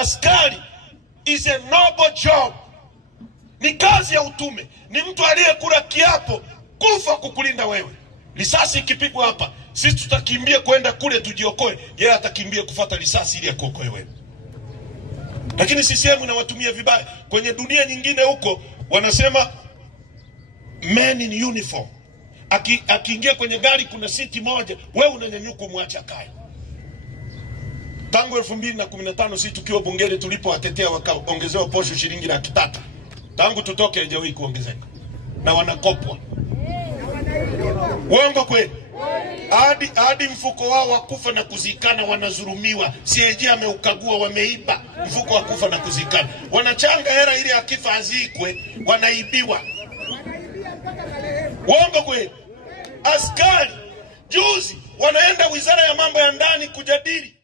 Askari is a noble job. Ni kazi ya utume. Ni mtu aliyekula kiapo kufa kukulinda wewe. Risasi ikipigwa hapa, sisi tutakimbia kwenda kule tujiokoe. Yeye atakimbia kufuata risasi ili akuokoe wewe. Lakini CCM inawatumia vibaya. Kwenye dunia nyingine huko wanasema men in uniform. Akiingia kwenye gari kuna siti moja, wewe unanyanyuka umwacha kae. Tangu 2015 sisi tukiwa bungeni tulipowatetea wakaongezewa posho shilingi 300,000. Tangu tutoke haijawahi kuongezeka. Na wanakopwa. Uongo kweli? Hadi mfuko wao wa kufa na kuzikana wanazurumiwa. CAG ameukagua, wameiba mfuko wa kufa na kuzikana. Wanachanga hela ili akifa azikwe, wanaibiwa. Uongo kweli? Askari juzi wanaenda Wizara ya Mambo ya Ndani kujadili.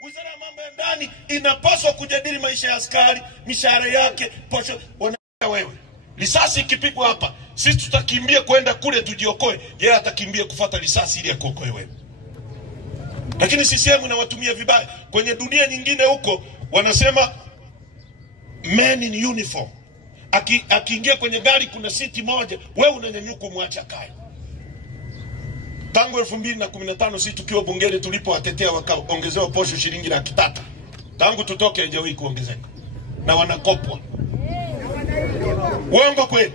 Wizara ya Mambo ya Ndani inapaswa kujadili maisha ya askari, mishahara yake, posho. Wanaenda wewe. Risasi ikipigwa hapa, sisi tutakimbia kwenda kule tujiokoe. Yeye atakimbia kufuata risasi ili akuokoe wewe. Lakini CCM inawatumia vibaya. Kwenye dunia nyingine huko wanasema men in uniform. Akiingia kwenye gari kuna siti moja, wewe unanyanyuka umwacha kae. Tangu 2015 sisi tukiwa bungeni tulipowatetea wakaongezewa posho shilingi 300,000. Tangu tutoke haijawahi kuongezeka. Na wanakopwa. Uongo kweli?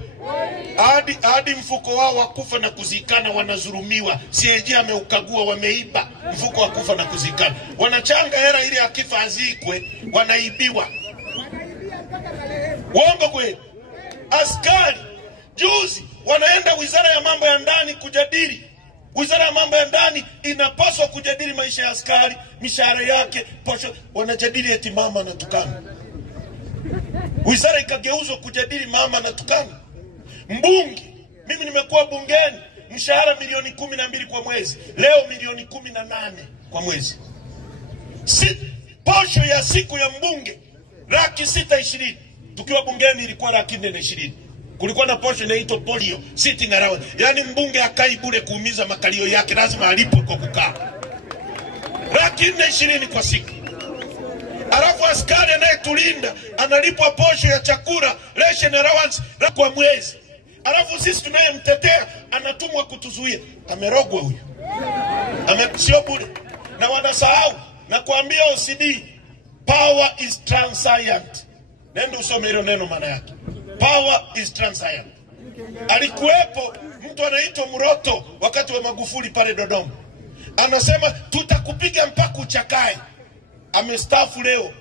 Hadi mfuko wao wa kufa na kuzikana wanazurumiwa. CAG ameukagua, wameiba mfuko wa kufa na kuzikana. Wanachanga hela ili akifa azikwe, wanaibiwa. Uongo kweli? Askari juzi wanaenda Wizara ya Mambo ya Ndani kujadili. Wizara ya Mambo ya Ndani inapaswa kujadili maisha ya askari, mishahara yake, posho. Wanajadili eti mama anatukana. Wizara ikageuzwa kujadili mama anatukana. Mbunge, mimi nimekuwa bungeni, mshahara milioni 12 kwa mwezi. Leo milioni 18 kwa mwezi. Posho ya siku ya mbunge 620,000. Tukiwa bungeni ilikuwa 420,000. Kulikuwa na posho inaitwa polio, sitting allowance. Yaani mbunge akai bure kuumiza makalio yake, lazima alipwe kwa kukaa. 420,000 kwa siku. Alafu askari anayetulinda analipwa posho ya chakula, ration allowance kwa mwezi. Alafu sisi tunayemtetea anatumwa kutuzuia. Amerogwa huyu. Sio bure. Na wanasahau na kuambia OCD, power is transient. Nenda usome hilo neno maana yake. Power is transient. Alikuwepo mtu anaitwa Mroto wakati wa Magufuli pale Dodoma. Anasema tutakupiga mpaka uchakae. Amestaafu leo.